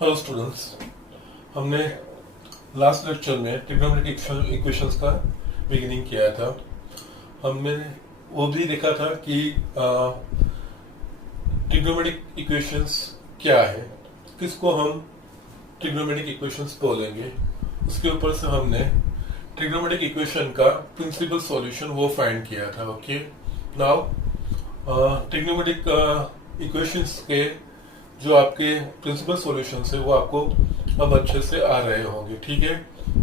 Hello students, हमने last lecture में trigonometric equations का बिगिनिंग किया था। हमने वो भी देखा था कि ट्रिग्नोमेट्रिक इक्वेशंस क्या है, किसको हम ट्रिग्नोमेट्रिक इक्वेशंस बोलेंगे। उसके ऊपर से हमने ट्रिग्नोमेट्रिक इक्वेशन का प्रिंसिपल सॉल्यूशन वो फाइंड किया था। ओके, नाउ ट्रिग्नोमेट्रिक इक्वेशंस के जो आपके प्रिंसिपल सॉल्यूशंस है वो आपको अब अच्छे से आ रहे होंगे। ठीक है,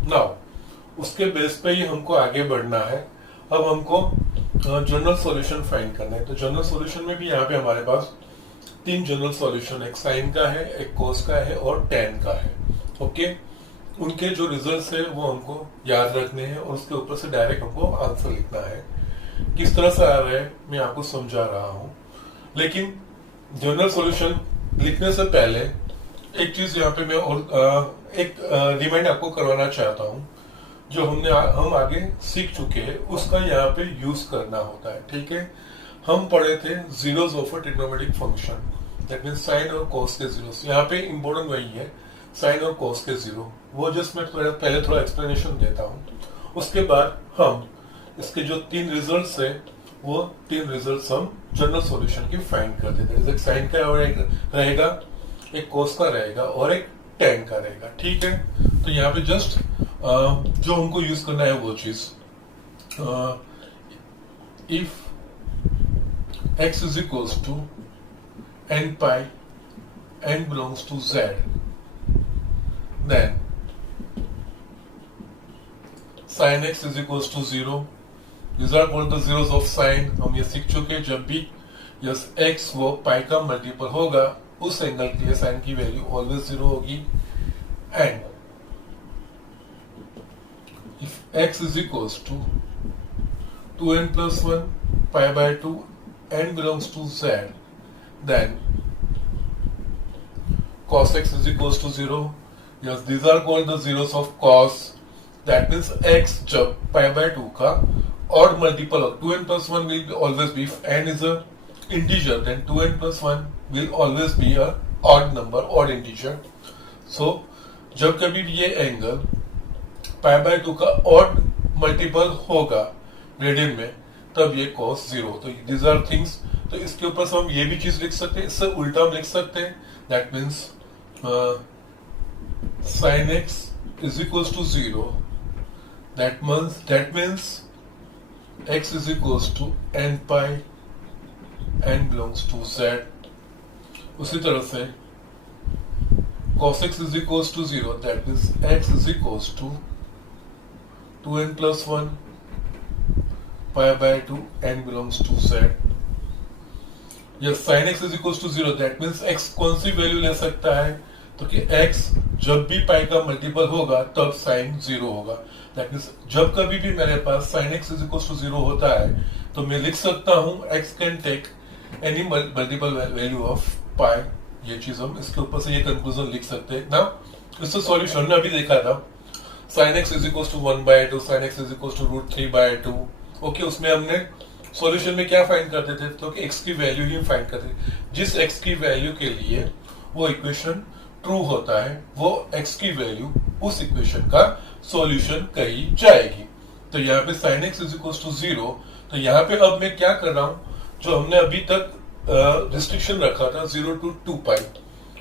नाउ उसके बेस पे ही हमको आगे बढ़ना है। अब हमको जनरल सॉल्यूशन फाइंड करना है। तो जनरल सॉल्यूशन में भी यहाँ पे हमारे पास तीन जनरल सॉल्यूशन, एक साइन का है, एक कोस का है और टेन का है। ओके, उनके जो रिजल्ट्स है वो हमको याद रखने हैं और उसके ऊपर से डायरेक्ट हमको आंसर लिखना है। किस तरह से आ रहा है मैं आपको समझा रहा हूँ, लेकिन जनरल सॉल्यूशन लिखने से पहले एक चीज यहाँ पे मैं और एक रिमाइंड आपको करवाना चाहता हूँ। जो हम आगे सीख चुके हैं उसका यहाँ पे यूज करना होता है। ठीक है, हम पढ़े थे zeros of a trigonometric function, that means sine और कोस के जीरोस। यहाँ पे इंपॉर्टेंट वही है, साइन और कोस के जीरो। वो जस्ट मैं पहले थोड़ा एक्सप्लेनेशन देता हूँ, उसके बाद हम इसके जो तीन रिजल्ट्स है वो तीन रिजल्ट्स हम जनरल सॉल्यूशन की फाइंड कर देते हैं। एक साइन का रहेगा, एक कोस का रहेगा और एक टेन का रहेगा। ठीक है, तो यहाँ पे जस्ट जो हमको यूज करना है वो चीज, if x is equals to n pi n belongs to z, then sin x is equals to 0. These are called the zeros of sine. हम ये सीख चुके हैं, जब भी यस x वो पाई का मल्टीपल होगा उस एंगल के लिए साइन की वैल्यू ऑलवेज 0 होगी। And if x is equals to 2n plus 1 pi by 2 n belongs to z, then cos x is equals to 0. Yes, these are called the zeros of cos. That means x जब pi by 2 का odd multiple of 2n plus 1 will always be, if n is a integer then 2n plus 1 will always be a odd number, odd integer. So जब कभी भी ये angle pi by 2 का odd multiple होगा radian में तब ये cos 0। तो these are things। तो इसके ऊपर से हम ये भी चीज लिख सकते हैं, इससे उल्टा हम लिख सकते हैं, that means sin x is equals to 0, that means x is equals to n pi n belongs to z। उसी तरह से cos x is equals to 0, that means x is equals to 2n plus 1 pi by 2 n belongs to z। यह sin x is equals to 0, that means x कौन सी value ले सकता है, तो कि x जब भी पाई का मल्टीपल होगा तब साइन 0 होगा। दैट मींस जब कभी भी मेरे पास sin x is equals to 0 होता है तो मैं लिख सकता हूं x can take any multiple value of pi. ये चीज हम इसके ऊपर से ये कंक्लूजन लिख सकते हैं ना। इसका सॉल्यूशन हमने अभी देखा था, sin x is equals to 1/2, sin x is equals to √3/2। Okay, उसमें हमने सॉल्यूशन में क्या फाइंड करते थे, तो कि x की वैल्यू ही फाइंड करते थे। जिस x की वैल्यू के लिए वो इक्वेशन ट्रू होता है वो x की वैल्यू उस इक्वेशन का सॉल्यूशन कही जाएगी। तो यहाँ पे sin x is equals to 0। तो यहाँ पे अब मैं क्या कर रहा हूं, जो हमने अभी तक रिस्ट्रिक्शन रखा था 0 to 2 पाई,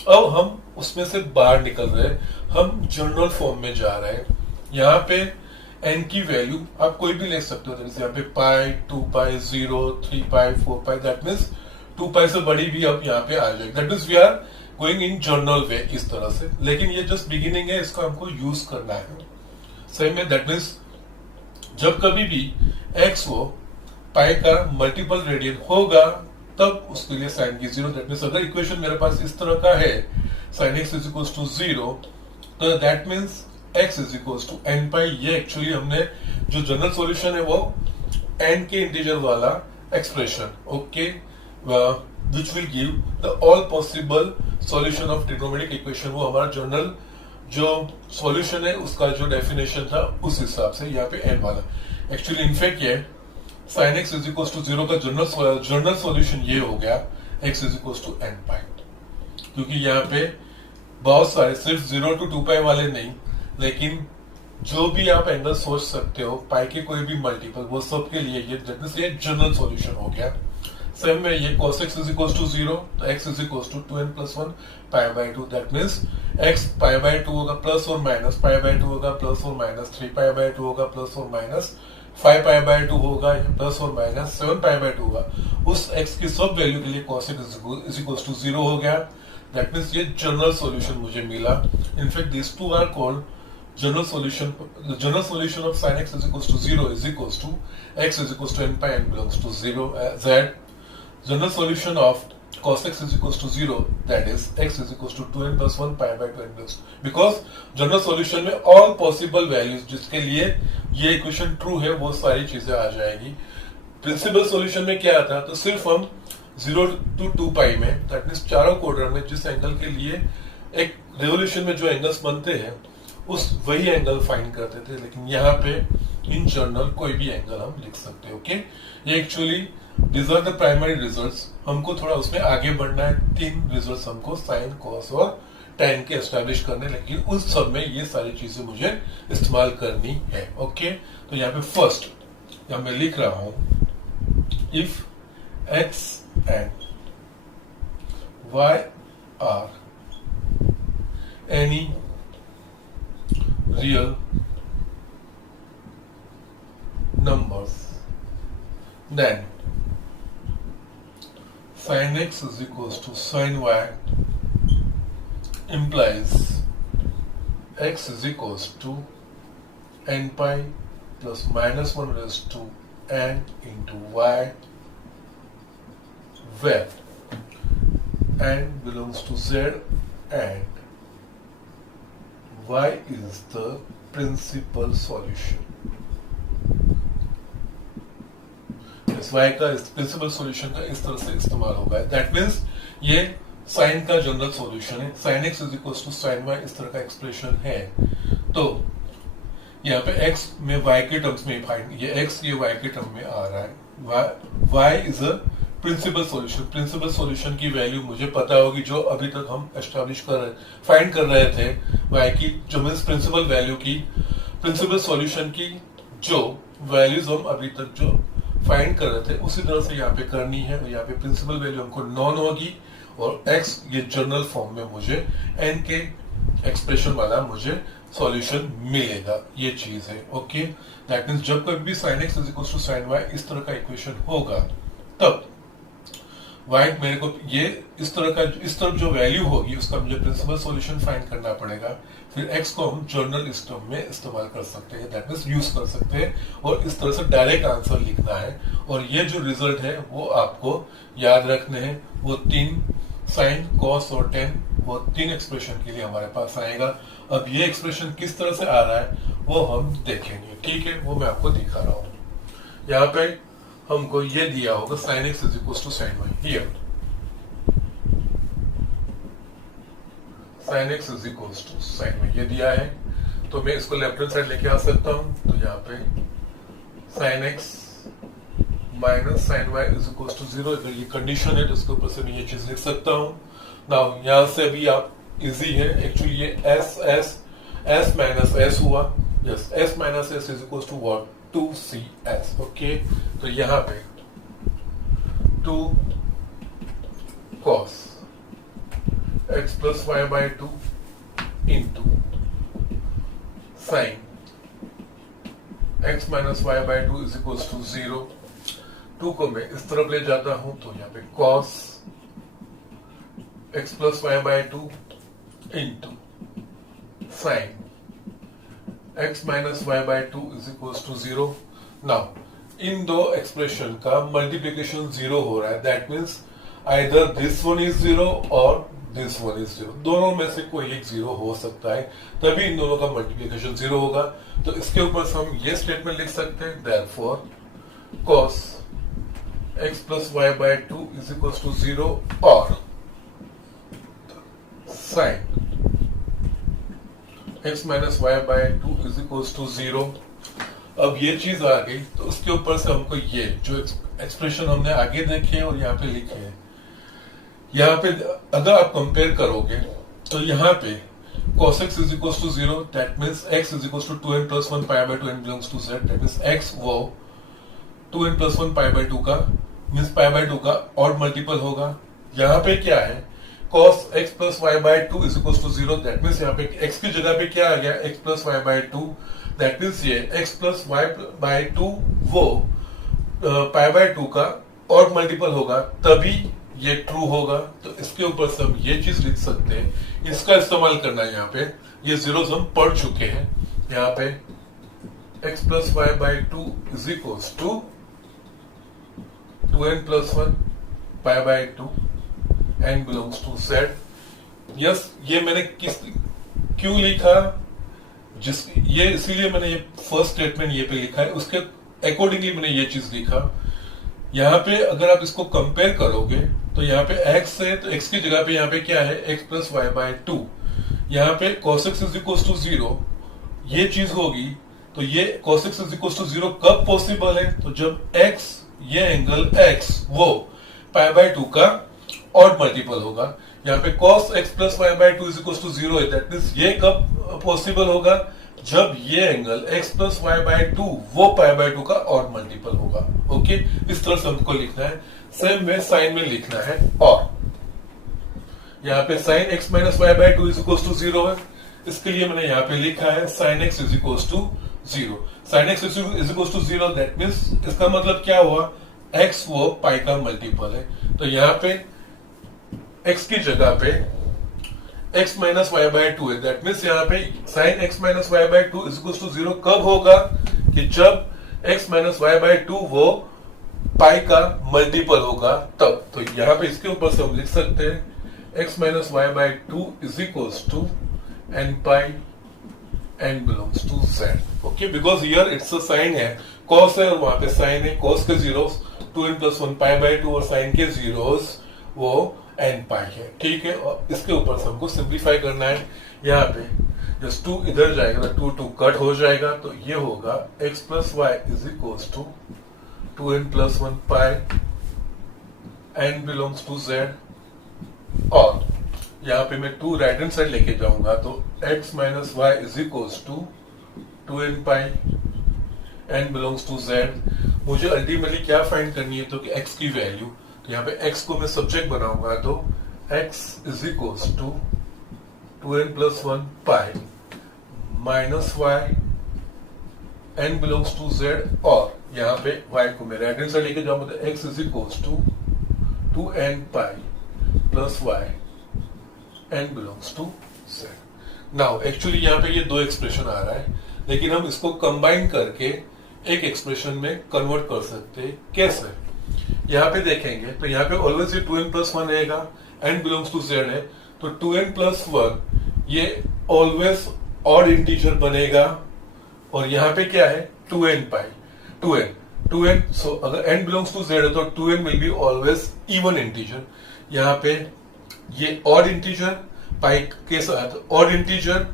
अब हम उसमें से बाहर निकल रहे हैं, हम जनरल फॉर्म में जा रहे हैं। यहाँ पे n की वैल्यू आप कोई भी ले सकते हो, जैसे यहाँ पे पाई, 2 पाई, 0, 3 पाई, 4 पाई, दैट मीन्स 2 पाई से बड़ी भी अब यहाँ पे आ जाएगी। That means we are going in general way इस तरह से, लेकिन ये जस्ट बिगिनिंग है, इसको हमको यूज करना है सही में। दैट मीन्स जब कभी भी x हो पाई का मल्टीपल रेडियन होगा तब उसके लिए साइन की 0। दैट मीन्स अगर इक्वेशन मेरे पास इस तरह का है sin x is equals to 0, तो that means x is equals to n पाई। ये एक्चुअली हमने जो जनरल सॉल्यूशन है वो n के इंटीजर वाला expression, okay, which will give the all possible solution of trigonometric equation, वो हमारा जनरल जो सॉल्यूशन है उसका जो डेफिनेशन था उस हिसाब से यहाँ पे n वाला। एक्चुअली इनफैक्ट ये sin x is equals to 0 का जनरल सॉल्यूशन ये हो गया x is equals to n पाई, क्योंकि यहाँ पे बहुत सारे, सिर्फ 0 to 2 पाई वाले नहीं, लेकिन जो भी आप एंगल सोच सकते हो पाई के कोई भी मल्टीपल, वो सब के लिए ये जनरल सॉल्यूशन हो गया। सेम में ये cos x is equals to 0, तो x is equals to 2n+1 pi by 2, that means x pi by 2 होगा प्लस और माइनस पाई बाई 2 होगा प्लस और माइनस 3 पाई बाई 2 होगा प्लस और माइनस 5 पाई बाई 2 होगा प्लस और माइनस 7 पाई बाई 2 होगा। उस x की सब वैल्यू के लिए cos x is equals to 0 हो गया, दैट मीन्स ये जनरल सॉल्यूशन मुझे मिला। In fact this two are called general solution. The general solution of sin x is equals to 0 is equals to x is equals to n pi n belongs to 0 z. General solution of cos x is equals to 0, that is x is equals to 2n plus 1 pi by 2n plus, because general solution में all possible values जिसके लिए ये equation true है वो सारी चीजें आ जाएगी। Principal solution में क्या आता है, तो सिर्फ हम 0 to 2 पाई में, दैट मीन्स चारों क्वाड्रेंट में जिस एंगल के लिए एक रेवोल्यूशन में जो एंगल्स बनते हैं उस वही एंगल फाइंड करते थे, लेकिन यहाँ पे इन जनरल कोई भी एंगल हम लिख सकते हैं। ओके, ये actually this are the primary results. हमको थोड़ा उसमें आगे बढ़ना है, 3 रिजल्ट्स हमको साइन, कॉस और tan के एस्टैब्लिश करने, लेकिन उस सब में ये सारी चीजें मुझे इस्तेमाल करनी है। ओके, तो यहाँ पे फर्स्ट यहाँ मैं लिख रहा हूं, if x and y are any real numbers, then sin x is equals to sin y implies x is equals to n pi plus minus 1 raised to n into y, where n belongs to z and y is the principal solution. इस y का principal solution का इस तरह से इस्तेमाल होगा, that means ये sine का जनरल सॉल्यूशन है। sin x is equals to sin y इस तरह का एक्सप्रेशन है, तो यहाँ पे x में y के टर्म्स में फाइंड, ये x ये y के टर्म में आ रहा है। y is a principal solution. Principal solution की वैल्यू मुझे पता होगी, जो अभी तक हम एस्टैब्लिश कर रहे फाइंड कर रहे थे y की, जो मीन्स प्रिंसिपल वैल्यू की, प्रिंसिपल सॉल्यूशन की जो वैल्यूज हम अभी तक जो फाइंड कर रहे थे उसी तरह से यहाँ पे करनी है। और यहाँ पे प्रिंसिपल वैल्यू हमको नॉन होगी और x ये जनरल फॉर्म में मुझे n के एक्सप्रेशन वाला मुझे सॉल्यूशन मिलेगा, ये चीज है। ओके, दैट मीन्स जब कभी भी sin x is equals to sin y इस तरह का इक्वेशन होगा, तब y मेरे को ये इस तरफ जो वैल्यू होगी उसका मुझे प्रिंसिपल सॉल्यूशन फाइंड करना पड़ेगा, फिर x को हम जर्नल इस टर्म में इस्तेमाल कर सकते हैं, दैट मीन्स यूज कर सकते हैं और इस तरह से डायरेक्ट आंसर लिखना है। और ये जो रिजल्ट है वो आपको याद रखने हैं, वो 3 साइन, कॉस और tan, वो 3 एक्सप्रेशन के लिए हमारे पास आएगा। अब ये एक्सप्रेशन किस तरह से आ रहा है वो हम देखेंगे, ठीक है, वो मैं आपको दिखा रहा हूँ। यहाँ पे हमको ये दिया होगा sin x is equals to sin y, here sin x is equals to sin y ये दिया है, तो मैं इसको लेफ्ट हैंड साइड लेके आ सकता हूँ। तो यहाँ पे sin x minus sin y is equals to 0, अगर ये कंडीशन है तो उसके ऊपर से मैं ये चीज लिख सकता हूँ। नाउ यहाँ से भी आप इजी है, एक्चुअली ये s माइनस s हुआ, yes s minus s is equals to what, 2cs। Okay, तो यहाँ पे 2 cos x plus y by 2 into sin x minus y by 2 is equals to 0। 2 को मैं इस तरफ ले जाता हूं, तो यहाँ पे cos x plus y by 2 into sin x minus y by 2 is equals to 0। Now in दो एक्सप्रेशन का मल्टीप्लिकेशन 0 हो रहा है, that means either this one is 0 और दिस वन इज 0, दोनों में से कोई एक 0 हो सकता है, तभी इन दोनों का मल्टीप्लिकेशन 0 होगा। तो इसके ऊपर से हम ये स्टेटमेंट लिख सकते हैं, therefore cos x plus y by 2 is equals to 0 और sin x minus y by 2 is equals to 0। अब ये चीज आ गई, तो उसके ऊपर से हमको ये जो एक्सप्रेशन हमने आगे देखे और यहाँ पे लिखे हैं, यहाँ पे अगर आप कंपेयर करोगे तो यहाँ पे cos x is equals to 0, that means x is equals to 2n plus 1 pi by 2 n belongs to z, that means x वो 2n plus 1 pi by 2 का मीन्स pi by 2 का और मल्टीपल होगा। यहाँ पे क्या है cos x plus y by 2 is equals to 0, that means यहाँ पे x की जगह पे क्या आ गया x plus y by 2, that means ये x plus y by 2 वो pi by 2 का और मल्टीपल होगा तभी ये ट्रू होगा। तो इसके ऊपर से हम ये चीज लिख सकते हैं, इसका इस्तेमाल करना है। यहाँ पे ये जीरोस हम पढ़ चुके हैं। यहाँ पे x plus y by 2 is equals to 2n plus 1 pi by 2 n belongs to z। Yes, ये मैंने क्यों लिखा, ये इसीलिए मैंने ये फर्स्ट स्टेटमेंट ये पे लिखा है, उसके अकॉर्डिंगली मैंने ये चीज लिखा। यहाँ पे अगर आप इसको कंपेयर करोगे तो यहाँ पे x है तो x की जगह पे यहाँ पे क्या है x प्लस वाई बाई 2, यहाँ पे cos x is equal to 0 ये चीज होगी। तो ये cos x is equal to 0 कब पॉसिबल है, तो जब x ये एंगल x वो पाई बाई 2 का और मल्टीपल होगा। यहाँ पे cos x plus y by 2 is equal to 0 है, दैट मींस ये कब पॉसिबल होगा, जब ये angle x plus y by 2 वो पाई बाई 2 का और मल्टीपल होगा। ओके, इस तरह से हमको लिखना है। सेम में साइन में लिखना है, और यहाँ पे sine x minus y by 2 is equal to 0 है, इसके लिए मैंने यहाँ पे लिखा है sine x is equal to 0। Sine x is equal to 0, that means इसका मतलब क्या हुआ, x वो पाई का मल्टीपल है। तो यहाँ पे x की जगह पे x माइनस वाई बाई 2 है, दैट मीन्स यहाँ पे sine x minus y by 2 is equal to 0 कब होगा, कि जब x माइनस वाई बाई 2 वो पाई का मल्टीपल होगा तब। तो यहाँ पे इसके ऊपर से हम लिख सकते हैं x minus y by 2 is equal to n pi n belongs to z। Okay, because here it's a sine है, cos है और वहां पे साइन है, cos के zeros 2n plus 1 pi by 2 और साइन के जीरोस वो n पाई है। ठीक है, और इसके ऊपर से हमको सिंप्लीफाई करना है। यहाँ पे जस्ट 2 इधर जाएगा तो 2 कट हो जाएगा, तो ये होगा x plus y is equal to 2n plus 1 pi n belongs to z। और यहाँ पे मैं 2 राइट हैंड साइड लेके जाऊंगा तो x minus y is equal to 2n pi n belongs to z। मुझे अल्टीमेटली क्या फाइंड करनी है, तो कि x की वैल्यू। तो यहाँ पे x को मैं सब्जेक्ट बनाऊंगा तो x is equal to 2n plus 1 pi minus y n belongs to z, और यहाँ पे y को मैं राइट हैंड साइड लेके जाऊंगा तो x is equal to 2n pi plus y n belongs to z। Now actually यहाँ पे ये दो एक्सप्रेशन आ रहा है, लेकिन हम इसको कंबाइन करके एक एक्सप्रेशन में कन्वर्ट कर सकते हैं। कैसे, यहाँ पे देखेंगे तो यहाँ पे ऑलवेज ये 2n प्लस 1 रहेगा, n बिलोंग्स टू z है, तो 2n प्लस 1 ये ऑलवेज ऑड इंटीजर बनेगा, और यहाँ पे क्या है 2n पाई 2n, सो अगर n बिलोंग्स टू z है तो 2n will be always even integer. यहाँ पे ये ऑड इंटीजर पाई के साथ ऑड इंटीजर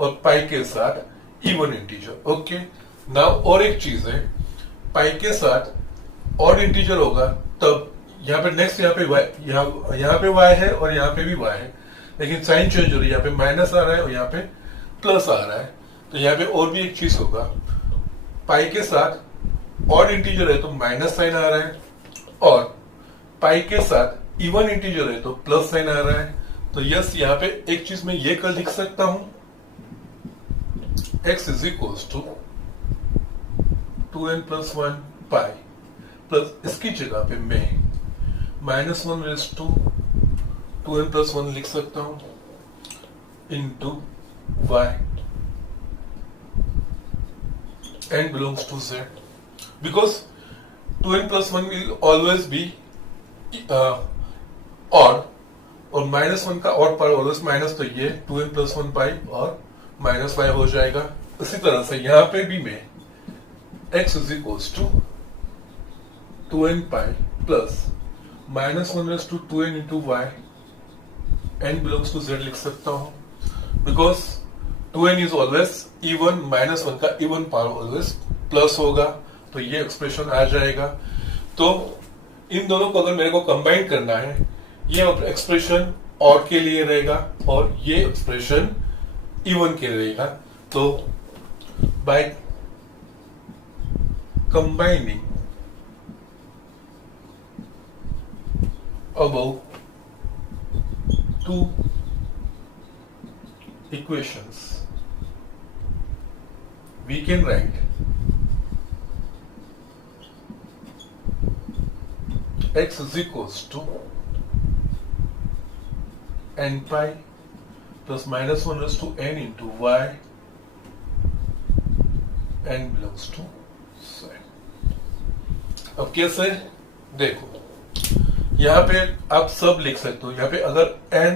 और पाई के साथ इवन इंटीजर। ओके, नाउ और एक चीज है, पाई के साथ ऑड इंटीजर होगा तब यहाँ पे नेक्स्ट यहाँ पे y, यहाँ पे y है और यहाँ पे भी y है, लेकिन साइन चेंज हो रही है, यहाँ पे माइनस आ रहा है और यहाँ पे प्लस आ रहा है। तो यहाँ पे और भी एक चीज होगा, पाई के साथ ऑड इंटीजर है तो माइनस साइन आ रहा है, और पाई के साथ इवन इंटीजर है तो प्लस साइन आ रहा है। तो यस, यहाँ पे एक चीज मैं ये कर लिख सकता हूं, x is equal to 2n plus 1 pi plus इसकी जगह पे मैं minus 1 raise to 2n plus 1 लिख सकता हूं into y n belongs to z, because 2n plus 1 will always be odd, और माइनस 1 का ऑड पावर ऑलवेज माइनस, तो ये 2n प्लस 1 पाई और माइनस y हो जाएगा। इसी तरह से यहाँ पे भी मैं x is equal to 2n pi plus minus 1 raise to 2n into y n belongs to z लिख सकता हूं, because 2n is always even, minus 1 का इवन पावर ऑलवेज प्लस होगा, तो ये एक्सप्रेशन आ जाएगा। तो इन दोनों को अगर मेरे को कंबाइन करना है, ये एक्सप्रेशन ऑड के लिए रहेगा और ये एक्सप्रेशन इवन के लिए रहेगा। तो by combining above two equations, we can write x is equals to n pi plus minus 1 raised to n into y, n belongs to z। अब कैसे देखो, यहाँ पे आप सब लिख सकते हो। यहाँ पे अगर n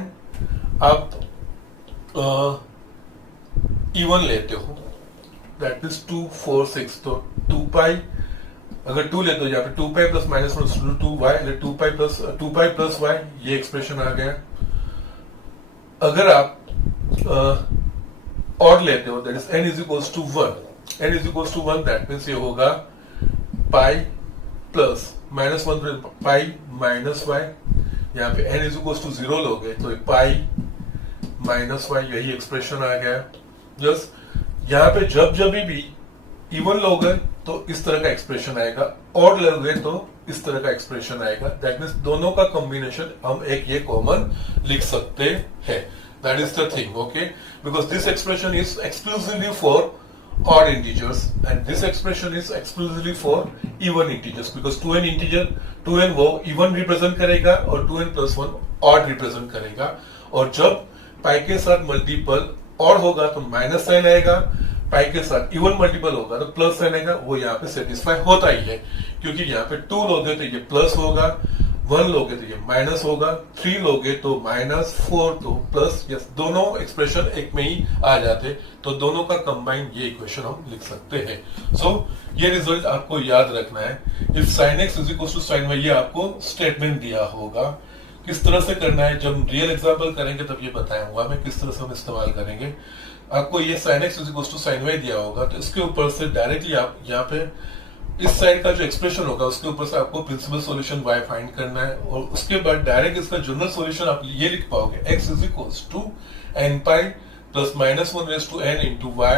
आप इवन लेते हो दैट मीन्स 2 4 6, तो 2 पाई अगर 2 लेते हो यहाँ पे 2 pi plus minus 1 2 y, 2 pi plus y, ये एक्सप्रेशन आ गया। अगर आप ऑड लेते हो that is n is equals to 1, n is equals to 1 that means ये होगा pi plus minus 1 pi minus y. यहाँ पे n इज इक्वल्स टू 0 लोगे तो पाई माइनस वाई, यही एक्सप्रेशन आ गया। जस्ट यहाँ पे जब भी इवन लोगे तो इस तरह का एक्सप्रेशन आएगा, ऑड लोगे तो इस तरह का एक्सप्रेशन आएगा। दैट मीन्स दोनों का कॉम्बिनेशन हम एक ये कॉमन लिख सकते हैं। That is the thing, okay, because this expression is exclusively for odd integers and this expression is exclusively for even integers because 2n integer 2n वो even represent करेगा और 2n plus 1 odd represent करेगा। और जब पाई के साथ multiple odd होगा तो माइनस साइन आएगा, पाई के साथ इवन मल्टीपल होगा तो प्लस साइन आएगा। वो यहाँ पे सेटिस्फाई होता ही है क्योंकि यहाँ पे 2 लोगे तो ये प्लस होगा, 1 लोगे तो ये माइनस होगा, 3 लोगे तो माइनस, 4 तो प्लस। यस, दोनों एक्सप्रेशन एक में ही आ जाते, तो दोनों का कंबाइन ये इक्वेशन हम लिख सकते हैं। सो ये रिजल्ट आपको याद रखना है। If sine x is equal to sine y, ये आपको स्टेटमेंट दिया होगा। किस तरह से करना है जब रियल एग्जाम्पल करेंगे तब ये बताऊंगा मैं किस तरह से हम इस्तेमाल करेंगे। आपको ये sine x is equal to sine y दिया होगा तो इसके ऊपर से डायरेक्टली आप यहाँ पे इस साइड का जो एक्सप्रेशन होगा उसके ऊपर से आपको प्रिंसिपल सॉल्यूशन y फाइंड करना है और उसके बाद डायरेक्ट इसका जनरल सॉल्यूशन आप ये लिख पाओगे x is equals to n pi plus minus 1 raise to n into y,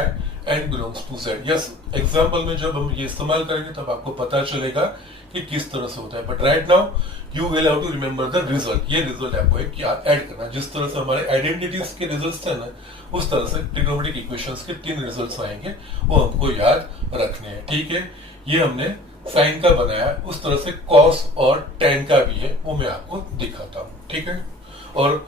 n belongs to z। Yes, example में जब हम ये इस्तेमाल करेंगे तब आपको पता चलेगा कि किस तरह से होता है। But right now you will have to remember the result. ये रिजल्ट आपको एक ऐड करना, जिस तरह से हमारे आइडेंटिटीज के रिजल्ट्स थे ना, उस तरह से ट्रिग्नोमेट्रिक इक्वेशंस के 3 रिजल्ट्स आएंगे, वो हमको याद रखने हैं। ठीक है, ये हमने साइन का बनाया, उस तरह से कॉस और टेन का भी है, वो मैं आपको दिखाता हूँ। ठीक है, और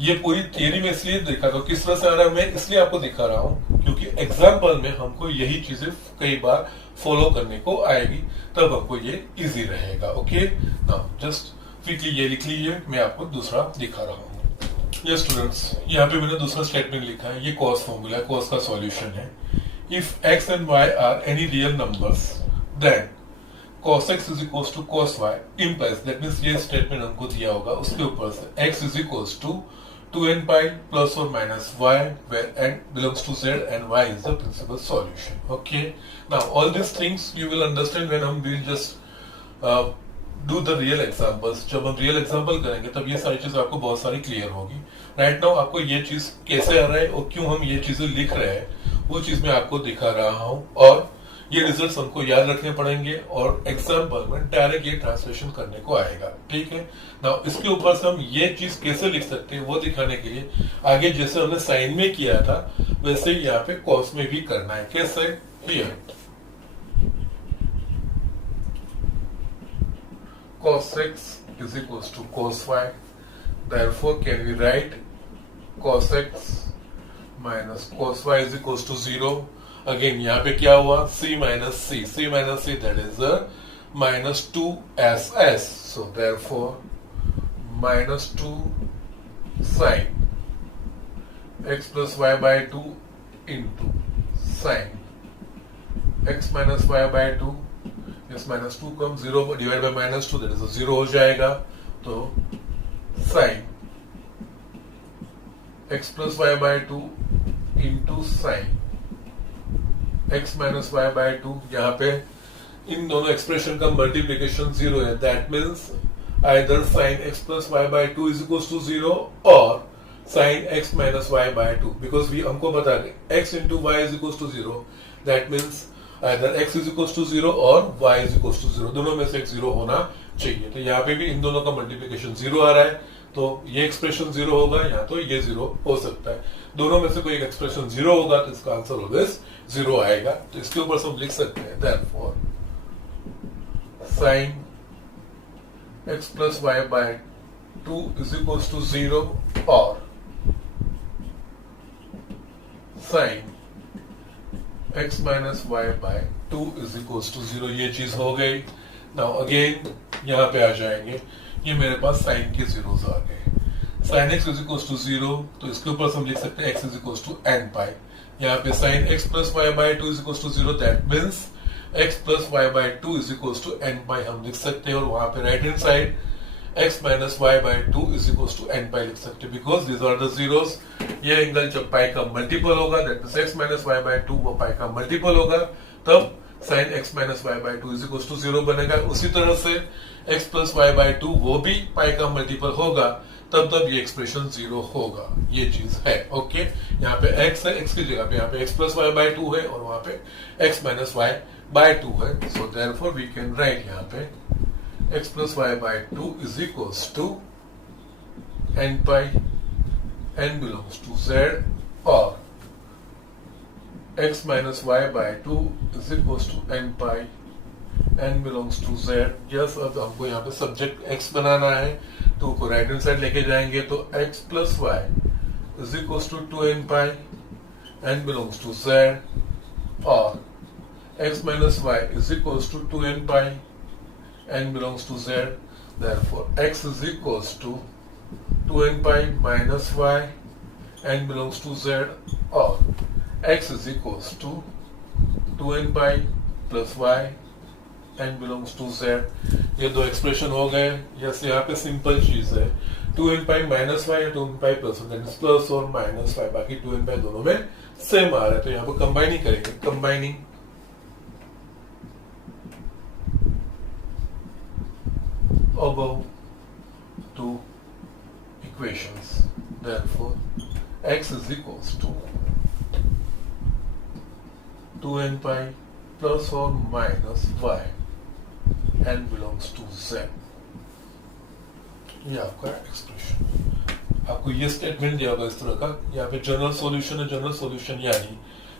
ये पूरी थियरी में इसलिए दिखाता हूँ, किस तरह से आ रहा है मैं इसलिए आपको दिखा रहा हूँ क्योंकि एग्जाम्पल में हमको यही चीजें कई बार फॉलो करने को आएगी, तब हमको ये इजी रहेगा। ओके, नाउ जस्ट क्विकली ये लिख लीजिए, मैं आपको दूसरा दिखा रहा हूँ। ये स्टूडेंट्स, यहाँ पे मैंने दूसरा स्टेटमेंट लिखा है, ये कॉस फॉर्मूला है, कॉस का सॉल्यूशन है। If x and y are any real numbers then cos x is equals to cos y implies, that means ये स्टेटमेंट हमको दिया होगा, उसके ऊपर से x is equals to 2n pi plus or minus y where n belongs to z and y is the principal solution. Okay, now all these things you will understand when हम will just do the real examples। जब हम real example करेंगे तब ये सारी चीजें आपको बहुत सारी क्लियर होगी। राइट नाउ आपको ये चीज कैसे आ रहा है और क्यों हम ये चीजें लिख रहे हैं वो चीज मैं आपको दिखा रहा हूँ, और ये रिजल्ट्स हमको याद रखने पड़ेंगे और एग्जाम्पल में डायरेक्ट ये ट्रांसलेशन करने को आएगा। ठीक है, नाउ इसके ऊपर से हम ये चीज कैसे लिख सकते हैं वो दिखाने के लिए आगे जैसे हमने साइन में किया था वैसे ही यहाँ पे कॉस में भी करना है। कैसे? Here cos x is equals to cos y, therefore can we write cos x minus cos y is equals to 0। Again यहाँ पे क्या हुआ, c minus c that is minus 2ss, so therefore minus 2 sin x plus y by 2 into sin x minus y by 2, yes minus 2 comes 0 divided by minus 2 that is 0 हो जाएगा, तो sin x plus y by 2 into sin x minus y by 2। यहाँ पे इन दोनों expression का multiplication 0 है, that means either sin x plus y by 2 is equals to 0 or sin x minus y by 2, because we हमको पता है x into y is equals to 0, that means either x is equals to 0 और y is equals to 0, दोनों में से एक 0 होना चाहिए। तो यहाँ पे भी इन दोनों का मल्टीप्लिकेशन 0 आ रहा है, तो ये एक्सप्रेशन 0 होगा, या तो ये 0 हो सकता है। दोनों में से कोई एक एक्सप्रेशन 0 होगा तो इसका आंसर ऑलवेज 0 आएगा। तो इसके ऊपर से हम लिख सकते हैं therefore sin x plus y by 2 is equals to 0 और sin x minus y by 2 is equals to 0, ये चीज हो गई। नाउ अगेन यहाँ पे आ जाएंगे, ये मेरे पास साइन के जीरोस आ गए। sin x is equals to 0, तो इसके ऊपर हम लिख सकते हैं x is equals to n pi। यहाँ पे sin x plus y by 2 is equals to 0, that means x plus y by 2 is equals to n pi हम लिख सकते हैं, और वहां पे right hand side x minus y by 2 is equals to n pi लिख सकते हैं, because these are the zeros। ये एंगल जब पाई का मल्टीपल होगा, that means x minus y by 2 वो पाई का मल्टीपल होगा, तब sin x minus y by 2 is equals to 0 बनेगा। उसी तरह से x plus y by 2 वो भी पाई का मल्टीपल होगा, तब ये एक्सप्रेशन 0 होगा। ये चीज है, ओके। यहाँ पे x है, x की जगह पे यहाँ पे x plus y by 2 है, और वहां पे x minus y by 2 है। So therefore we can write यहाँ पे x plus y by 2 is equals to n pi, n belongs to z, और x minus y by 2 is equals to n pi, n belongs to z। Yes, अब हमको यहाँ पे subject x बनाना है, तो को राइट हैंड साइड लेके जाएंगे, तो x plus y is equals to 2n pi, n belongs to z, और x minus y is equals to 2n pi, n belongs to z। Therefore x is equals to 2n pi minus y, n belongs to z, और x is equals to 2n pi plus y, n belongs to z। ये दो expression हो गए। Yes, यहाँ पे simple चीज है, 2n pi minus y या 2n pi plus प्लस और माइनस y, बाकी 2n pi दोनों में सेम आ रहा है, तो यहाँ पे कंबाइनिंग करेंगे, combining above two equations। Therefore x is equals to 2n pi plus or minus y, n belongs to z। ये आपका एक्सप्रेशन, आपको ये स्टेटमेंट दिया होगा इस तरह का। यहाँ पे जनरल सॉल्यूशन है, जनरल सॉल्यूशन यानी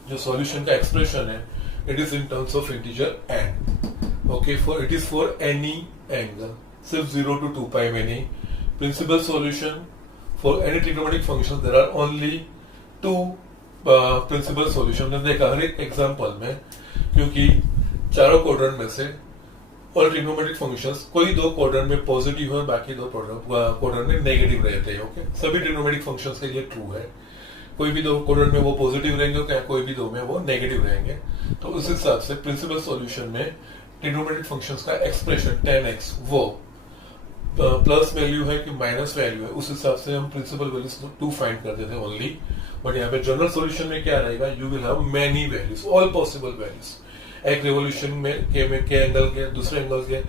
जो सॉल्यूशन का एक्सप्रेशन है, it is in terms of integer n, okay, for it is for any angle, सिर्फ 0 to 2 pi में नहीं। Principal solution for any trigonometric function, there are only 2 principal solution. ने देखा हर एक एग्जांपल में, क्योंकि चारों क्वाड्रेंट में से और ट्रिग्नोमेट्रिक फंक्शंस कोई दो क्वाड्रेंट में पॉजिटिव है, बाकी दो क्वाड्रेंट में नेगेटिव रहते हैं, ओके। सभी ट्रिग्नोमेट्रिक फंक्शंस के लिए ट्रू है, कोई भी दो क्वाड्रेंट में वो पॉजिटिव रहेंगे, क्या कोई भी दो में वो नेगेटिव रहेंगे। तो उस हिसाब से प्रिंसिपल सॉल्यूशन में ट्रिग्नोमेट्रिक फंक्शंस का एक्सप्रेशन 10x वो प्लस वैल्यू है कि माइनस वैल्यू है, उस हिसाब से हम प्रिंसिपल वैल्यूज 2 फाइंड कर देते हैं ओनली। बट यहाँ पे जनरल सॉल्यूशन में क्या रहेगा, you will have many values, all possible values. एक रिवोल्यूशन में के एंगल के, दूसरे एंगल के,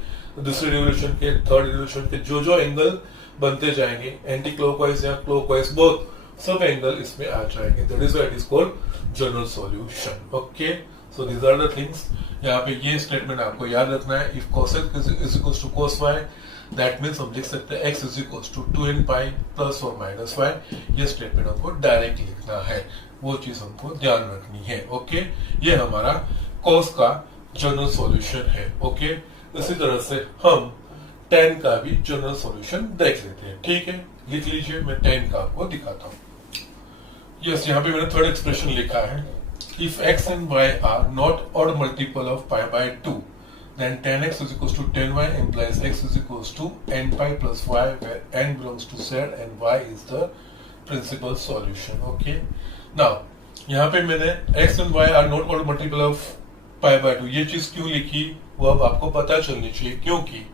दूसरे रिवोल्यूशन के, थर्ड रिवोल्यूशन के, जो एंगल बनते जाएंगे, एंटी क्लॉकवाइज या क्लॉकवाइज, बोथ सब एंगल इसमें आ जाएंगे। That is why it is called general solution, okay. So these are the things. यहाँ पे ये स्टेटमेंट आपको याद रखना है, if cos x is equals to cos y, that means हम लिख सकते हैं x is equals to 2n pi plus और माइनस y। ये स्टेटमेंट हमको डायरेक्ट लिखना है, वो चीज हमको ध्यान रखनी है, ओके। ये हमारा cos का जनरल सॉल्यूशन है, ओके। इसी तरह से हम tan का भी जनरल सॉल्यूशन देख लेते हैं, ठीक है। लिख लीजिए, मैं tan का आपको दिखाता हूँ। यस, यहाँ पे मैंने थर्ड एक्सप्रेशन लिखा है, if x and y are not odd multiple of pi by 2, then tan x is equals to tan y implies x is equals to n pi plus y, where n belongs to z and y is the principal solution, okay। Now यहाँ पे मैंने x and y are not odd multiple of pi by 2, ये चीज क्यों लिखी वो अब आपको पता चलनी चाहिए, क्योंकि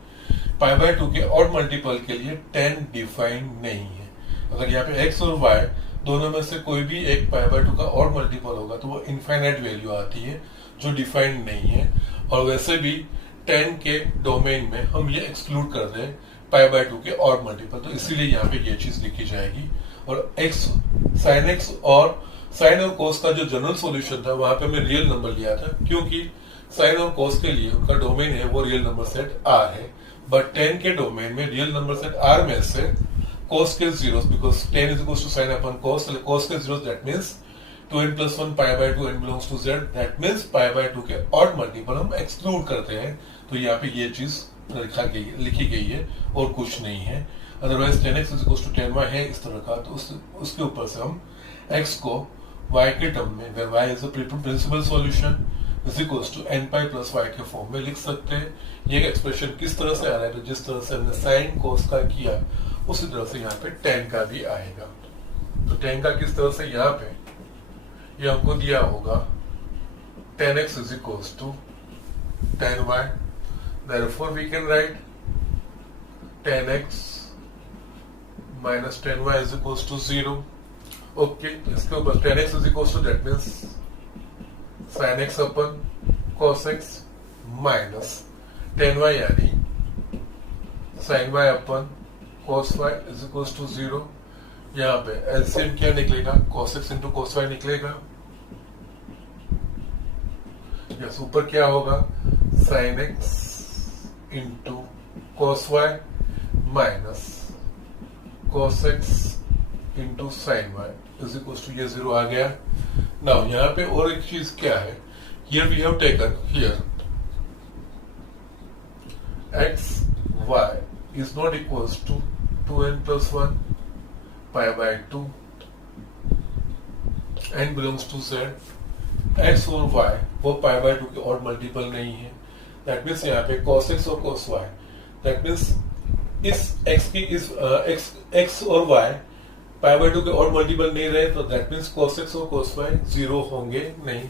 pi by 2 के odd multiple के लिए tan डिफाइन नहीं है। अगर यहाँ पे x और y दोनों में से कोई भी एक पाई बाय 2 का और मल्टीपल होगा तो वो इनफाइनाइट वैल्यू आती है जो डिफाइंड नहीं है। और वैसे भी tan के डोमेन में हम ये एक्सक्लूड कर दें पाई बाय 2 के ऑड मल्टीपल, तो इसीलिए यहाँ पे ये चीज लिखी जाएगी। और x साइन x और साइन और कोस का जो जनरल सॉल्यूशन था वहां पे मैं रियल नंबर लिया था, क्योंकि साइन और कोस के लिए उनका डोमेन है वो रियल नंबर सेट R है, बट tan के डोमेन में रियल नंबर सेट R में से कोस के zeros, because tan is equal to sine upon cos, cos के zeros that means 2n plus 1 pi by 2 n belongs to z, that means pi by 2 के odd multiple हम exclude करते हैं, तो यहाँ पे ये चीज लिखी गई है और कुछ नहीं है। Otherwise tan x is equal to tan y है इस तरह का, तो उसके ऊपर से हम x को y के टर्म में, where y is a principal solution, is equal to n pi plus y के फॉर्म में लिख सकते हैं। ये एक्सप्रेशन किस तरह से आ रहा है, तो जिस तरह से हमने साइन कोस का किया उसी तरह से यहाँ पे tan का भी आएगा। तो tan का किस तरह से यहाँ पे ये हमको दिया होगा tan x is equals to tan y, therefore we can write tan x minus tan y is equals to 0. Okay, इसके ऊपर tan x is equals to that means sin x upon cos x minus tan y यानी sin y upon cos y is equals to 0। यहाँ पे LCM क्या निकलेगा, cos x into cos y निकलेगा। Yes, ऊपर क्या होगा, sin x into cos y minus cos x into sin y is equal to ये 0 आ गया। नाउ यहाँ पे और एक चीज क्या है, here we have taken here x y is not equals to 2n plus 1 pi by 2 n belongs to z, x और y वो पाई बाय 2 के ऑड मल्टीपल नहीं है, दैट मीन्स यहाँ पे cos x और cos y, दैट मीन्स इस x की इस x और y पाई बाय 2 के ऑड मल्टीपल नहीं रहे, तो दैट मीन्स cos x और cos y 0 होंगे नहीं,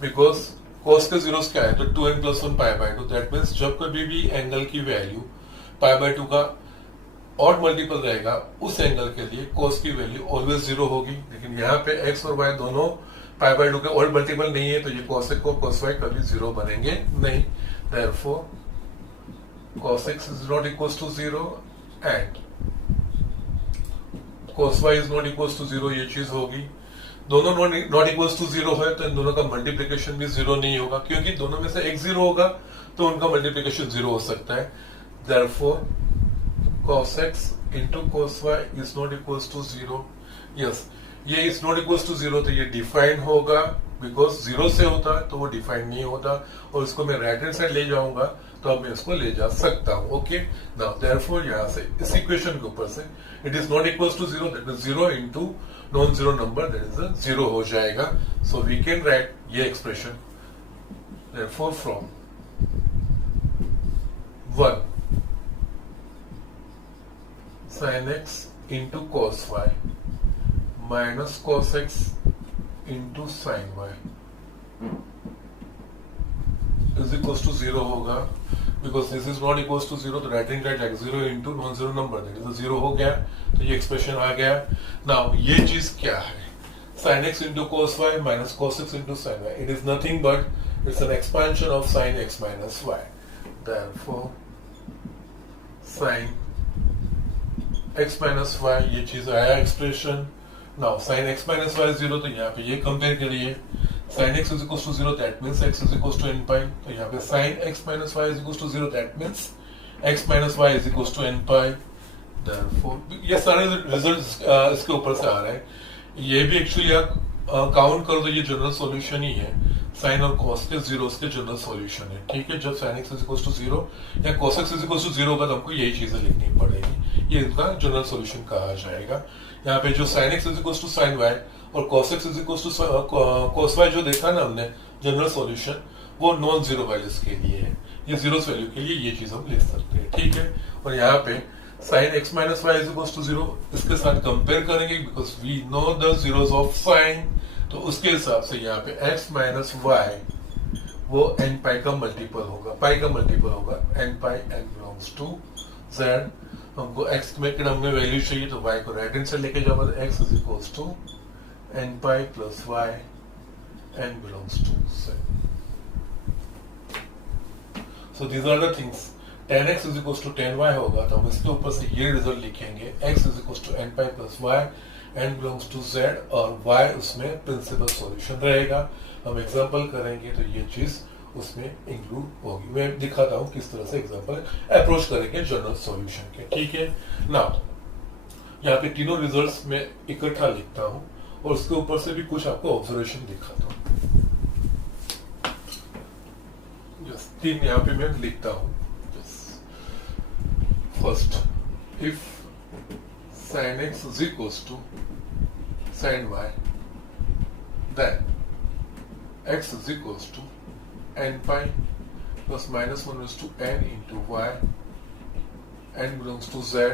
बिकॉज cos के जीरोस क्या है, तो 2n plus 1 pi by 2, that means जब कभी भी एंगल की वैल्यू पाई बाय 2 का ऑड मल्टीपल रहेगा उस एंगल के लिए cos की वैल्यू ऑलवेज 0 होगी। लेकिन यहाँ पे x और y दोनों पाई बाय 2 के ऑड मल्टीपल नहीं है, तो ये cos x और cos y कभी 0 बनेंगे नहीं। Therefore cos x is not equals to 0 and cos y is not equals to 0, ये चीज होगी। दोनों नॉट इक्वल्स टू 0 है तो इन दोनों का मल्टीप्लिकेशन भी 0 नहीं होगा, क्योंकि दोनों में से एक 0 होगा तो उनका मल्टीप्लिकेशन 0 हो सकता है। Therefore cos x into cos y is not equals to 0। Yes, ये is not equals to 0 तो ये डिफाइन होगा, बिकॉज 0 से होता है तो वो डिफाइन नहीं होता, और इसको मैं राइट हैंड साइड ले जाऊंगा तो अब मैं इसको ले जा सकता हूं। ओके, नाउ देयरफॉर यहां से इस इक्वेशन के ऊपर से it is not equals to 0, that means 0 into non zero number, that is a 0 हो जाएगा। सो वी कैन राइट ये expression therefore from 1 sin x into cos y minus cos x into sin y is equals to 0 होगा, because this is not equals to 0 तो right hand right like 0 into non zero number, that is 0 हो गया, तो ये expression आ गया। Now ये चीज क्या है, sin x into cos y minus cos x into sin y, it is nothing but it's an expansion of sin x minus y, therefore sin x minus y, ये चीज आया expression. Now sin x minus y 0, तो यहाँ पे ये compare करिए, sin x is equals to 0, that means x is equals to n pi, तो यहाँ पे sin x minus y is equals to 0, that means x minus y is equals to n pi। Therefore ये सारे results इसके ऊपर से आ रहे हैं, ये भी एक्चुअली आप काउंट कर दो, ये जनरल सॉल्यूशन ही है, साइन और cos के जीरोस के जनरल सॉल्यूशन है। ठीक है, जब sin x is equals to 0 या cos x is equals to 0 का, तो हमको यही चीजें लिखनी पड़ेगी, ये इनका जनरल सॉल्यूशन कहा जाएगा। यहाँ पे जो sin x is equals to sin y और cos x is equals to cos y जो देखा ना हमने जनरल सॉल्यूशन, वो नॉन जीरो वैल्यूज के लिए है, ये जीरोस वैल्यू के लिए ये चीज हम लिख सकते हैं। ठीक है, और यहाँ पे sin x minus y is equals to 0 इसके साथ कंपेयर करेंगे, because we know the zeros of sin, तो उसके हिसाब से यहाँ पे x minus y वो n पाई का मल्टीपल होगा, पाई का मल्टीपल होगा, n pi n belongs to z। हमको x में हमने वैल्यू चाहिए, तो y को राइट हैंड साइड लेके जाओ, x is equals to n pi plus y, n belongs to z। So these are the things 10x is equal to 10y होगा तो हम इसके ऊपर से ये रिजल्ट लिखेंगे x is equal to n pi plus y, n belongs to z और y उसमें प्रिंसिपल सॉल्यूशन रहेगा। हम एग्जांपल करेंगे तो ये चीज उसमें इंक्लूड होगी। मैं दिखाता हूँ किस तरह से एग्जांपल अप्रोच करेंगे जनरल सॉल्यूशन के। ठीक है ना, यहाँ पे तीनों रिजल्ट्स में इकट्ठा लिखता हूँ और उसके ऊपर से भी कुछ आपको ऑब्जर्वेशन दिखाता हूँ। तीन यहाँ पे मैं लिखता हूँ। First, if sin x is equals to sin y, then x is equals to n pi plus minus 1 is to n into y, n belongs to z.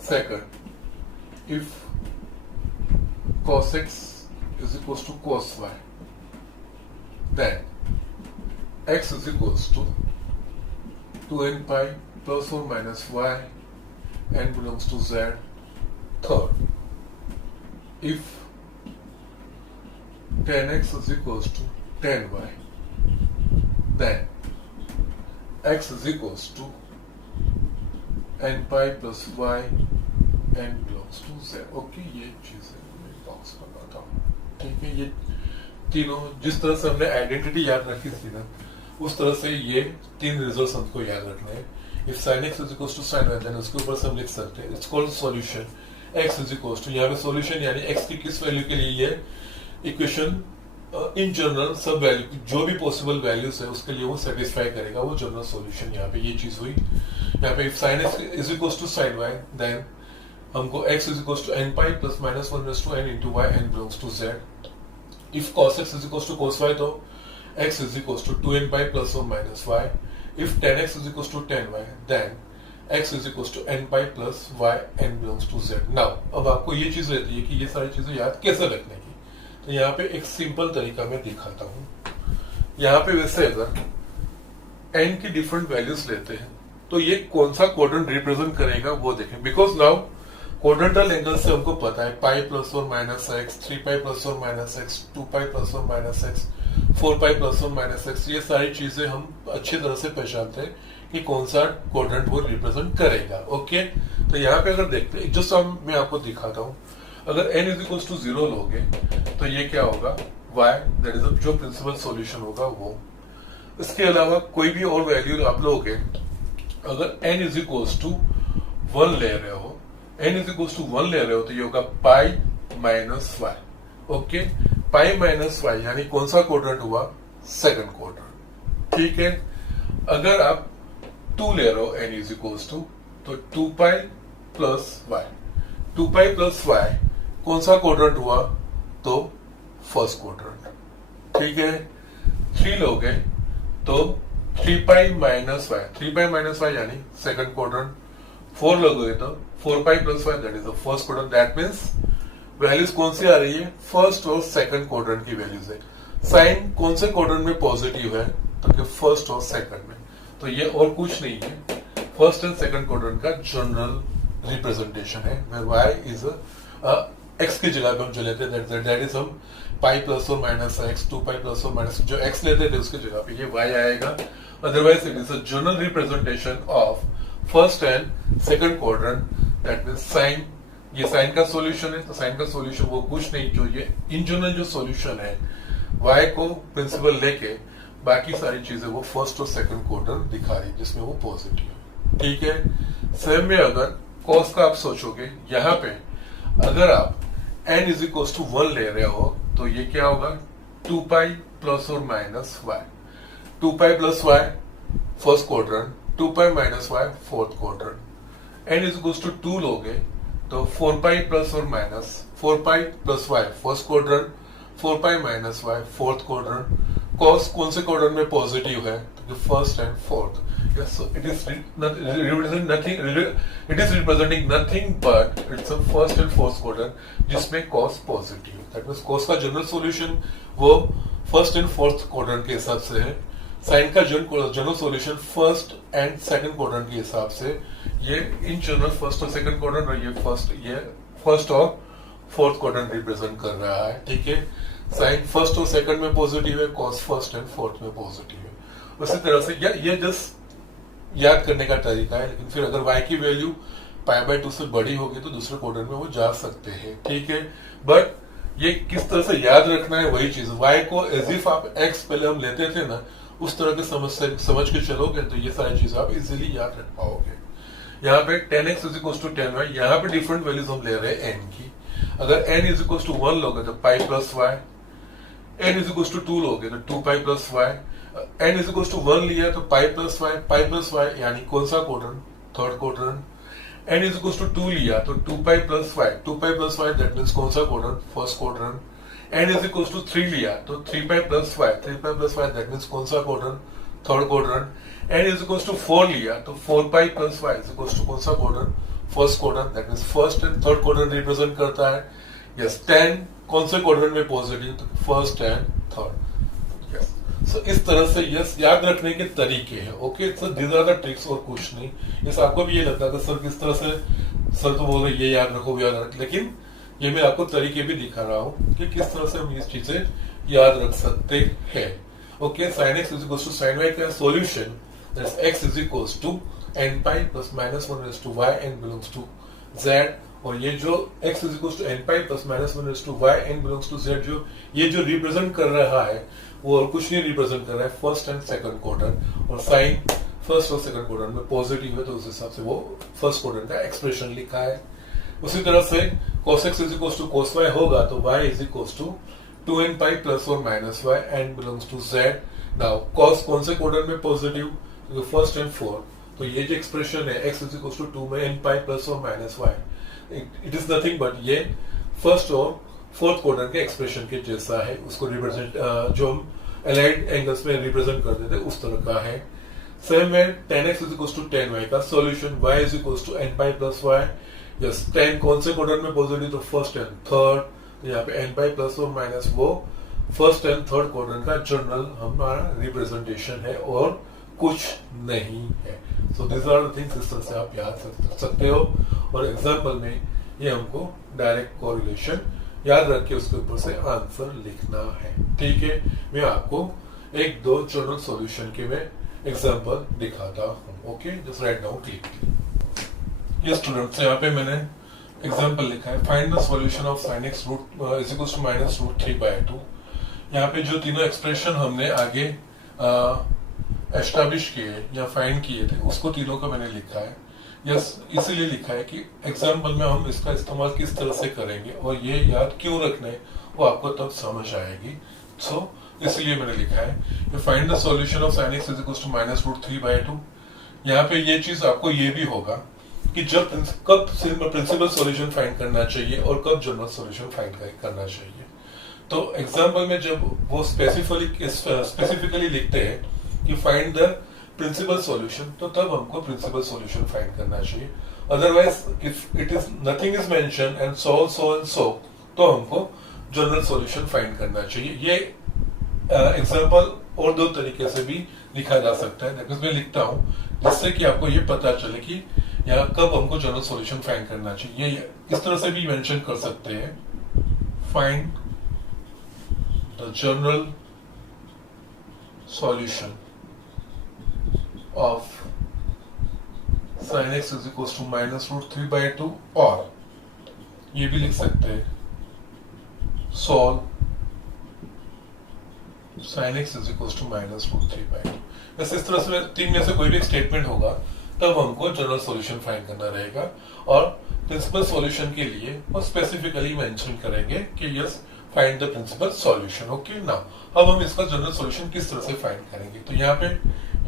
Second, if cos x is equals to cos y, then x is equals to 2n pi plus or minus y, n belongs to z. Third, if tan x is equals to tan y, then x is equals to n pi plus y, n belongs to z. Okay, ये चीजें मैं box बनाता हूँ। ठीक है, ये तीनों जिस तरह से हमने आइडेंटिटी याद रखी थी ना, उस तरह से ये तीन रिजल्ट्स हमको याद रखने हैं। If sin x is equals to sin y, then उसके ऊपर से हम लिख सकते हैं it's called solution. x is equals to, यहाँ पे सॉल्यूशन यानी x की किस वैल्यू के लिए ये इक्वेशन इन जनरल सब वैल्यू जो भी पॉसिबल वैल्यूज है उसके लिए वो सेटिस्फाई करेगा, वो जनरल सॉल्यूशन। यहाँ पे ये चीज हुई। यहाँ पे if sin x is equals to sin y, then हमको x is equals to n pi plus minus 1 raised to n into y, n belongs to z. If cos x is equals to cos y, तो x is equals to 2n pi plus or minus y. If tan x is equals to tan y, then x is equals to n pi plus y, n belongs to z. Now, अब आपको ये चीज रहती है कि ये सारी चीजें याद कैसे रखने की, तो यहाँ पे एक सिंपल तरीका मैं दिखाता हूँ। यहाँ पे वैसे अगर n की डिफरेंट वैल्यूज लेते हैं तो ये कौन सा क्वाड्रेंट रिप्रेजेंट करेगा वो देखें। बिकॉज नाउ क्वाड्रेंटल एंगल से हमको पता है पाई प्लस और माइनस एक्स, 3 पाई प्लस और माइनस एक्स, 2 पाई प्लस और माइनस एक्स, 4 पाई प्लस और माइनस एक्स, ये सारी चीजें हम अच्छी तरह से पहचानते हैं कि कौन सा क्वाड्रेंट वो रिप्रेजेंट करेगा। ओके, तो यहाँ पे अगर देखते हैं, जो सम मैं आपको दिखाता हूँ, अगर n इज इक्वल टू 0 लोगे तो ये क्या होगा, y, दैट इज जो प्रिंसिपल सॉल्यूशन होगा वो। इसके अलावा कोई भी और वैल्यू आप लोगे, अगर n इज इक्वल टू 1 ले रहे हो, n इज इक्वल टू 1 ले रहे हो तो ये होगा pi minus y. Okay, pi minus y यानी कौन सा क्वाड्रेंट हुआ, सेकंड क्वाड्रेंट। ठीक है, अगर आप 2 ले रहे हो n इज इक्वल टू, तो 2 pi plus y, 2 pi plus y कौन सा क्वाड्रेंट हुआ, तो फर्स्ट क्वाड्रेंट। ठीक है, 3 लोगे तो 3 pi minus y, 3 pi minus y यानी सेकंड क्वाड्रेंट। 4 लोगे तो 4 pi plus y, that is the first quadrant. That means values कौन सी आ रही है, फर्स्ट और सेकंड क्वाड्रेंट की वैल्यूज है। साइन कौन से क्वाड्रेंट में पॉजिटिव है, तो फर्स्ट और सेकंड में। तो ये और कुछ नहीं है, फर्स्ट एंड सेकंड क्वाड्रेंट का जनरल रिप्रेजेंटेशन है, वेयर वाई इज एक्स की जगह पे हम जो लेते हैं दैट इज हम पाई प्लस और माइनस एक्स, 2 पाई प्लस और माइनस, जो एक्स लेते थे उसकी जगह पे ये वाई आएगा। Otherwise it is a general representation of first and second quadrant, that means sine, ये साइन का सॉल्यूशन है, तो साइन का सॉल्यूशन वो कुछ नहीं, जो ये इन जनरल जो सॉल्यूशन है y को प्रिंसिपल लेके बाकी सारी चीजें वो फर्स्ट और सेकंड क्वाड्रेंट दिखा रही है जिसमें वो पॉजिटिव है। ठीक है, सेम में अगर कॉस का आप सोचोगे, यहाँ पे अगर आप n इज इक्वल टू 1 ले रहे हो तो ये क्या होगा, 2 पाई प्लस और minus y, 2 pi plus y first quadrant, 2 pi minus y fourth quadrant. n is equal to 2 लोगे तो 4 पाई प्लस और minus, 4 pi plus y first quadrant, 4 pi minus y fourth quadrant. Cos कौन से quadrant में positive है, तो first and fourth. Yes, it is representing nothing but it's a first and fourth quadrant जिसमें cos positive. That means cos का general solution वो first and fourth quadrant के हिसाब से है, साइन का general solution first and second quadrant के हिसाब से। ये इन जनरल फर्स्ट और सेकंड क्वाड्रेंट, और ये फर्स्ट और फोर्थ क्वाड्रेंट रिप्रेजेंट कर रहा है। ठीक है, साइन फर्स्ट और सेकंड में पॉजिटिव है, कॉस फर्स्ट एंड फोर्थ में पॉजिटिव है। उसी तरह से ये जस्ट याद करने का तरीका है, लेकिन फिर अगर y की वैल्यू π/2 से बड़ी होगी तो दूसरे क्वाड्रेंट में वो जा सकते हैं, ठीक है। बट ये किस तरह से याद रखना है वही चीज, y को एज इफ आप x पहले हम लेते थे ना, उस तरह के समझ के चलोगे तो ये सारी चीजें आप इजीली याद रख पाओगे। यहाँ पे 10x = 10y, यहाँ पे डिफरेंट वैल्यूज हम ले रहे हैं n की। अगर n = 1 लोगे तो π + y, n = 2 लोगे तो 2π + y, n = 1 लिया तो π + y यानी कौन सा क्वाड्रेंट, थर्ड क्वाड्रेंट। n = 2 लिया तो 2π + y, 2π + y दैट मींस कौन सा क्वाड्रेंट, फर्स्ट क्वाड्रेंट। n = 3 लिया तो 3π + y, 3π + y दैट मींस कौन सा क्वाड्रेंट, थर्ड क्वाड्रेंट। n = 4 लिया तो 4π + y कौन सा quadrant, first quadrant, that means first and third quadrant represent करता है। यस, 10 कौन से क्वाड्रेंट में पॉजिटिव, तो first and third. Yes, so इस तरह से यस याद रखने के तरीके हैं। Okay, so this are the tricks और कुछ नहीं। यस, आपको भी ये लगता है कि सर किस तरह से, सर तो बोल रहे ये याद रखो वो याद रखो, लेकिन ये मैं आपको तरीके भी दिखा रहा हूँ कि किस तरह से हम इस चीजें याद रख सकते हैं। Okay, sin x = sin y का solution that's x = nπ + -1 y n belongs to z, और ये जो x = nπ + -1 y n belongs to z, जो ये जो रिप्रेजेंट कर रहा है वो और कुछ नहीं रिप्रेजेंट कर रहा है फर्स्ट एंड सेकंड क्वाड्रेंट, और साइन फर्स्ट और सेकंड क्वाड्रेंट में पॉजिटिव है तो उस हिसाब से वो फर्स्ट क्वाड्रेंट का एक्सप्रेशन लिखा है। उसी तरह से cos x = cos y होगा तो y = 2nπ ± y n belongs to z। Now cos कौन से क्वाड्रेंट में पॉजिटिव, तो फर्स्ट एंड फोर्थ, तो ये जो एक्सप्रेशन है x = 2 में nπ ± y, it is nothing but ये फर्स्ट और फोर्थ क्वाड्रेंट के एक्सप्रेशन के जैसा है। उसको रिप्रेजेंट जो हम अलाइड एंगल्स में रिप्रेजेंट करते थे उस तरह का है। सेम में 10x = 10y का solution y = nπ + y। Yes, 10 कौन से क्वाड्रेंट में पॉजिटिव, तो फर्स्ट एंड थर्ड, तो यहाँ पे nπ ± वो फर्स्ट एंड थर्ड क्वाड्रेंट का जनरल हमारा रिप्रेजेंटेशन है और कुछ नहीं है। So this are the things, इस तरह से आप याद रख सकते हो, और एग्जांपल में ये हमको डायरेक्ट कोरिलेशन याद रख के उसके ऊपर से आंसर लिखना है, ठीक है। मैं आपको एक दो जनरल सॉल्यूशन के मैं एग्जांपल दिखाता हूँ। Okay, just write down quickly. ये स्टूडेंट्स, यहाँ पे मैंने एग्जांपल लिखा है, find the solution of sin x = -√3/2। यहाँ पे जो तीनों एक्सप्रेशन हमने आगे एस्टैब्लिश किए या फाइंड किए थे उसको तीनों का मैंने लिखा है। यस, इसीलिए लिखा है कि एग्जाम्पल में हम इसका इस्तेमाल किस तरह से करेंगे और ये याद क्यों रखना है वो आपको तब समझ आएगी। सो इसलिए मैंने लिखा है find the solution of sin x = -√3/2। यहाँ पे ये चीज आपको ये भी होगा कि जब कब प्रिंसिपल सॉल्यूशन फाइंड करना चाहिए और कब जनरल सॉल्यूशन फाइंड करना चाहिए। तो एग्जाम्पल में जब वो स्पेसिफिकली लिखते हैं कि फाइंड द प्रिंसिपल सॉल्यूशन, तो तब हमको प्रिंसिपल सॉल्यूशन फाइंड करना चाहिए। Otherwise if it is nothing is mention and so तो हमको जनरल सॉल्यूशन फाइंड करना चाहिए। ये एग्जांपल और दो तरीके से भी लिखा जा सकता है, दैट मींस मैं लिखता हूँ जिससे कि आपको ये पता चले कि यहाँ कब हमको जनरल सॉल्यूशन फाइंड करना चाहिए। इस तरह से भी मेंशन कर सकते हैं, find the general solution of sin x = -√3/2, और ये भी लिख सकते हैं solve sin x = -√3/2। वैसे इस तरह से तीन में से कोई भी एक स्टेटमेंट होगा तब हमको जनरल सॉल्यूशन फाइंड करना रहेगा, और प्रिंसिपल सॉल्यूशन के लिए वो स्पेसिफिकली मेंशन करेंगे कि yes find the principal solution. Okay, now अब हम इसका जनरल सॉल्यूशन किस तरह से फाइंड करेंगे। तो यहाँ पे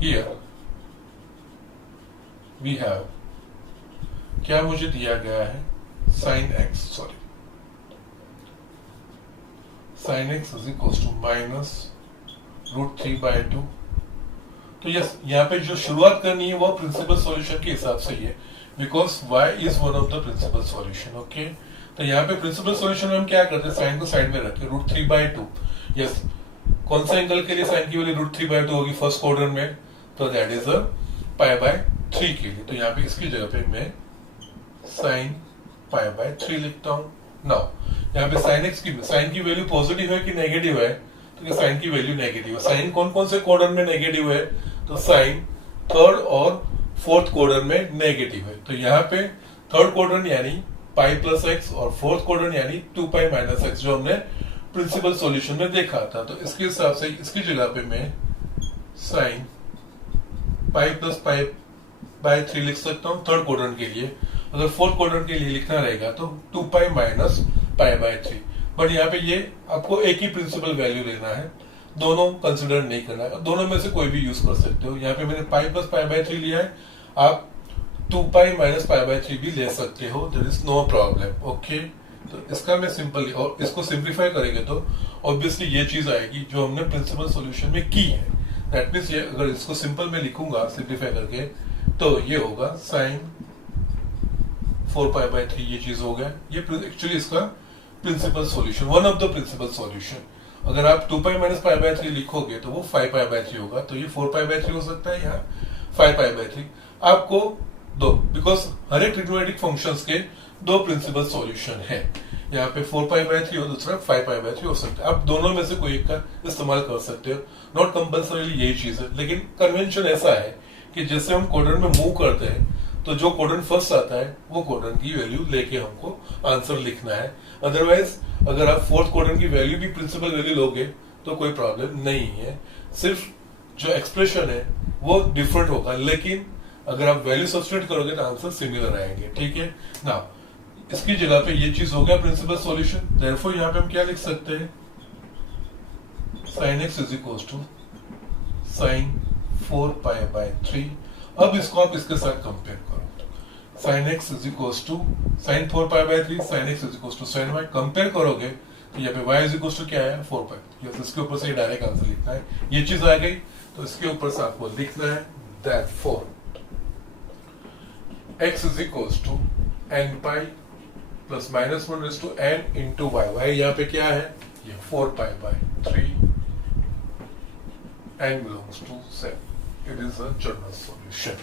हियर वी हैव, क्या मुझे दिया गया है, sin x = -√3/2। तो यस, यहाँ पे जो शुरुआत करनी है वो प्रिंसिपल सॉल्यूशन के हिसाब से ही है, because y is one of the principal solution. Okay, तो यहाँ पे प्रिंसिपल सॉल्यूशन में हम क्या करते हैं, साइन को साइड में रखे √3/2। यस, कौन सा एंगल के लिए साइन की वैल्यू √3/2 होगी, फर्स्ट क्वाड्रेंट में, तो दैट इज π/3 के लिए। तो यहाँ पे इसकी जगह पे मैं sin π/3 लिखता हूँ। नाउ यहाँ पे साइन की वैल्यू पॉजिटिव है कि नेगेटिव है, तो साइन की वैल्यू नेगेटिव है। साइन कौन कौन से क्वाड्रेंट में नेगेटिव है, तो साइन थर्ड और फोर्थ क्वाड्रेंट में नेगेटिव है। तो यहाँ पे थर्ड क्वाड्रेंट यानी पाई प्लस एक्स और फोर्थ क्वाड्रेंट यानी 2 पाई माइनस एक्स जो हमने प्रिंसिपल सॉल्यूशन में देखा था। तो इसके हिसाब से इसकी जगह पे मैं sine pi plus pi by 3 लिख सकता हूँ थर्ड क्वाड्रेंट के लिए। अगर फोर्थ क्वाड्रेंट के लिए लिखना रहेगा तो 2 pi minus pi by 3। But यहाँ पे ये आपको एक ही प्रिंसिपल वैल्यू लेना है, दोनों कंसिडर नहीं करना है, दोनों में से कोई भी यूज कर सकते हो। यहाँ पे मैंने पाई प्लस पाई बाय 3 लिया है, आप 2 पाई माइनस पाई बाय 3 भी ले सकते हो, there is no problem. Okay, तो इसका मैं सिंपल और इसको सिंप्लीफाई करेंगे तो ऑब्वियसली ये चीज आएगी जो हमने प्रिंसिपल सॉल्यूशन में की है। दैट मीन्स ये अगर इसको सिंपल में लिखूंगा सिंप्लीफाई करके तो ये होगा साइन 4 पाई बाय 3, ये चीज हो गया। ये एक्चुअली इसका principal solution, one of the principal solution. अगर आप 2 पाई माइनस पाई बाय 3 लिखोगे तो वो 5 पाई बाय 3 होगा। तो ये 4 पाई बाय 3 हो सकता है, यहाँ 5 पाई बाय 3 आपको दो, बिकॉज हर एक ट्रिग्नोमेट्रिक फंक्शंस के दो प्रिंसिपल सॉल्यूशन है। यहाँ पे 4 पाई बाय 3 और दूसरा 5 पाई बाय 3 हो सकता है। आप दोनों में से कोई एक का इस्तेमाल कर सकते हो, नॉट कंपल्सरीली यही चीज है। लेकिन कन्वेंशन ऐसा है कि जैसे हम क्वाड्रेंट में मूव करते हैं तो जो क्वाड्रेंट फर्स्ट आता है वो क्वाड्रेंट की वैल्यू लेके हमको आंसर लिखना है। अदरवाइज अगर आप फोर्थ क्वाड्रेंट की वैल्यू भी प्रिंसिपल वैल्यू लोगे तो कोई प्रॉब्लम नहीं है, सिर्फ जो एक्सप्रेशन है वो डिफरेंट होगा, लेकिन अगर आप वैल्यू सब्स्टिट्यूट करोगे तो आंसर सिमिलर आएंगे। ठीक है ना, इसकी जगह पे ये चीज हो गया प्रिंसिपल सॉल्यूशन। देयरफॉर यहाँ पे हम क्या लिख सकते हैं, sin x is equal to sine 4 pi by 3। अब इसको आप इसके साथ कंपेयर करो, sin x is equal to sine 4 pi by 3, sin x is equal to sine y। Compare करोगे तो यहाँ पे y इज इक्वल टू क्या है 4 पाई, तो इसके ऊपर से डायरेक्ट आंसर लिखना है। ये चीज आ गई तो इसके ऊपर से आपको लिखना है therefore x is equal to n pi plus minus 1 raise to n into y। y यहाँ पे क्या है, ये 4 pi by 3, n belongs to 7। It is a general solution.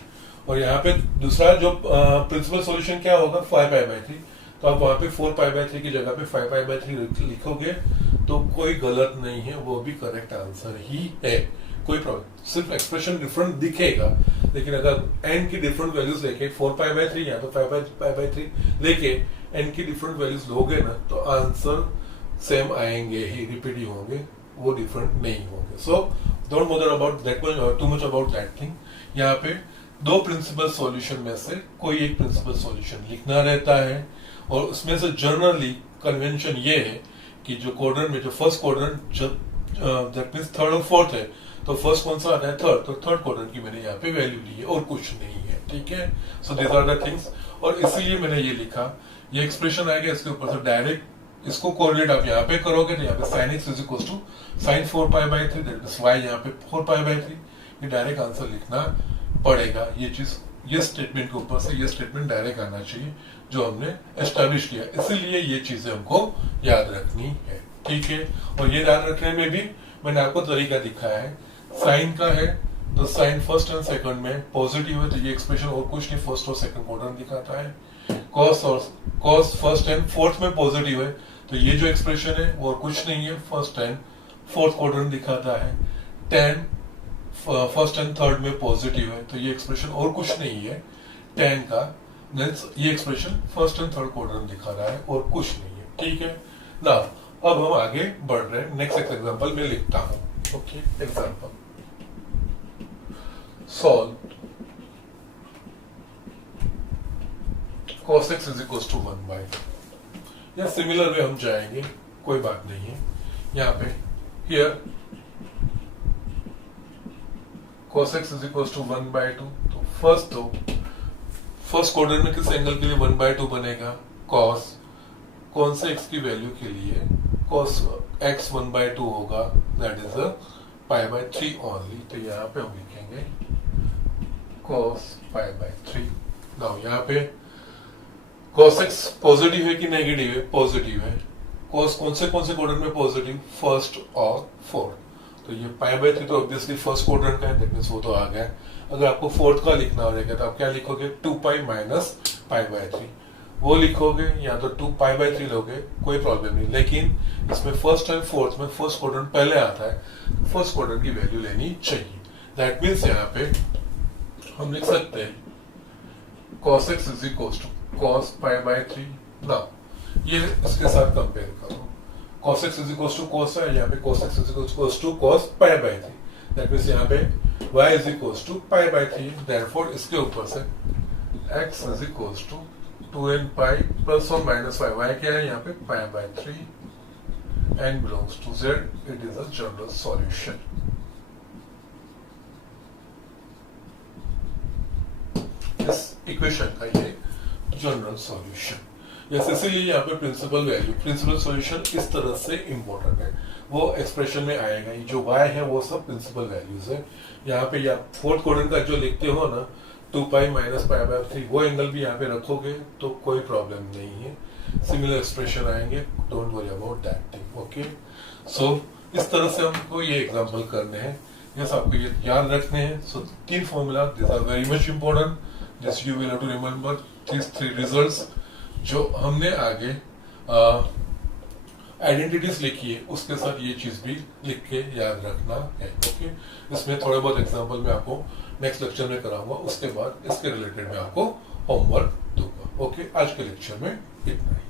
और यहाँ पे दूसरा जो प्रिंसिपल सॉल्यूशन क्या होगा 5 पाई बाय 3। तो आप वहां पे 4 पाई बाय 3 की जगह पे 5 पाई बाय 3 लिखोगे तो कोई गलत नहीं है, वो भी करेक्ट आंसर ही है, कोई प्रॉब्लम। सिर्फ एक्सप्रेशन डिफरेंट दिखेगा, लेकिन अगर n की डिफरेंट वैल्यूज लेके 4 पाई बाय 3 यहाँ पे 5 पाई बाय 3 लेके n की डिफरेंट वैल्यूज लोगे ना तो आंसर सेम आएंगे ही, रिपीट ही होंगे, वो डिफरेंट नहीं होंगे। So don't bother about that much, too much about that thing. यहाँ पे दो प्रिंसिपल सॉल्यूशन में से कोई एक प्रिंसिपल सॉल्यूशन लिखना रहता है, और उसमें से जनरली कन्वेंशन ये है कि जो क्वाड्रेंट में जो फर्स्ट क्वाड्रेंट जब दैट मींस थर्ड और फोर्थ है तो फर्स्ट कौन सा आता है थर्ड, तो थर्ड क्वाड्रेंट की मैंने यहाँ पे वैल्यू ली है और कुछ नहीं है। ठीक है, so this are the things, और इसीलिए मैंने ये लिखा, ये एक्सप्रेशन आएगा इसके ऊपर से डायरेक्ट इसको कोरिलेट आप यहाँ पे करोगे तो यहाँ पे sin x is equal to sine 4 pi by 3 that means y यहाँ पे 4 पाई बाय 3, ये डायरेक्ट आंसर लिखना पड़ेगा। ये चीज ये स्टेटमेंट के ऊपर से ये स्टेटमेंट डायरेक्ट आना चाहिए जो हमने एस्टैब्लिश किया, इसीलिए ये चीजें हमको याद रखनी है। ठीक है, और ये याद रखने में भी मैंने आपको तरीका दिखाया है। साइन का है तो साइन फर्स्ट एंड सेकंड में पॉजिटिव है तो ये एक्सप्रेशन और कुछ नहीं, फर्स्ट और सेकंड क्वाड्रेंट दिखाता है। कॉस फर्स्ट एंड फोर्थ में पॉजिटिव है तो ये जो एक्सप्रेशन है वो कुछ नहीं है, फर्स्ट एंड फोर्थ क्वाड्रेंट दिखाता है। टेन फर्स्ट एंड थर्ड में पॉजिटिव है तो ये एक्सप्रेशन और कुछ नहीं है, टेन का ये expression first and third quadrant दिखा रहा है और कुछ नहीं है। ठीक है ना, अब हम आगे बढ़ रहे हैं, नेक्स्ट एग्जांपल में लिखता हूं। Okay, example solve cos x is equals to 1 by, या सिमिलर वे हम जाएंगे, कोई बात नहीं है। यहाँ पे here cos x is equals to 1 by 2, तो फर्स्ट क्वाड्रेंट में किस एंगल के लिए 1 by 2 बनेगा, cos कौन से x की वैल्यू के लिए, cos x 1 by 2 होगा, that is pi by 3 only. तो यहाँ पे हम लिखेंगे cos पाई बाय 3। नाउ यहाँ पे cos x पॉजिटिव है कि नेगेटिव है, पॉजिटिव है। cos कौन से क्वाड्रेंट में पॉजिटिव, फर्स्ट और फोर्थ। तो ये पाई बाय 3 तो ऑब्वियसली फर्स्ट क्वाड्रेंट का है, दैट मींस वो तो आ गया। अगर आपको फोर्थ का लिखना रहेगा तो आप क्या लिखोगे, 2 पाई माइनस पाई बाय 3 वो लिखोगे, या तो 2 पाई बाय 3 लोगे, कोई प्रॉब्लम नहीं। लेकिन इसमें फर्स्ट एंड फोर्थ में फर्स्ट क्वाड्रेंट पहले आता है, फर्स्ट क्वाड्रेंट की वैल्यू लेनी चाहिए। दैट मीन्स यहाँ पे हम लिख सकते हैं cos x is equals to cos pi by 3। ना ये इसके साथ कंपेयर करो, cos x is equals to cos है, यहाँ पे cos x is equals to cos pi by 3, that means यहाँ पे y is equals to pi by 3, therefore इसके ऊपर से x is equals to 2n pi plus और माइनस y, y क्या है यहाँ पे pi by 3, n belongs to z, it is a general solution। इस इक्वेशन का ये जनरल सॉल्यूशन। यस, इसीलिए यहाँ पे प्रिंसिपल वैल्यू, प्रिंसिपल सॉल्यूशन इस तरह से इंपॉर्टेंट है, वो एक्सप्रेशन में आएगा ही। जो y है वो सब प्रिंसिपल वैल्यूज है। यहाँ पे या फोर्थ क्वाड्रेंट का जो लिखते हो ना 2 पाई माइनस पाई बाय 3, वो एंगल भी यहाँ पे रखोगे तो कोई प्रॉब्लम नहीं है, सिमिलर एक्सप्रेशन आएंगे, don't worry about that thing. Okay, so इस तरह से हमको ये एग्जाम्पल करने हैं। यस, आपको ये याद रखने हैं। So 3 formula, this are very much important, just you will have to remember this 3 results. जो हमने आगे आइडेंटिटीज लिखी है उसके साथ ये चीज भी लिख के याद रखना है। ओके, इसमें थोड़े बहुत एग्जांपल मैं आपको नेक्स्ट लेक्चर में कराऊंगा, उसके बाद इसके रिलेटेड मैं आपको होमवर्क दूंगा। ओके, आज के लेक्चर में इतना ही।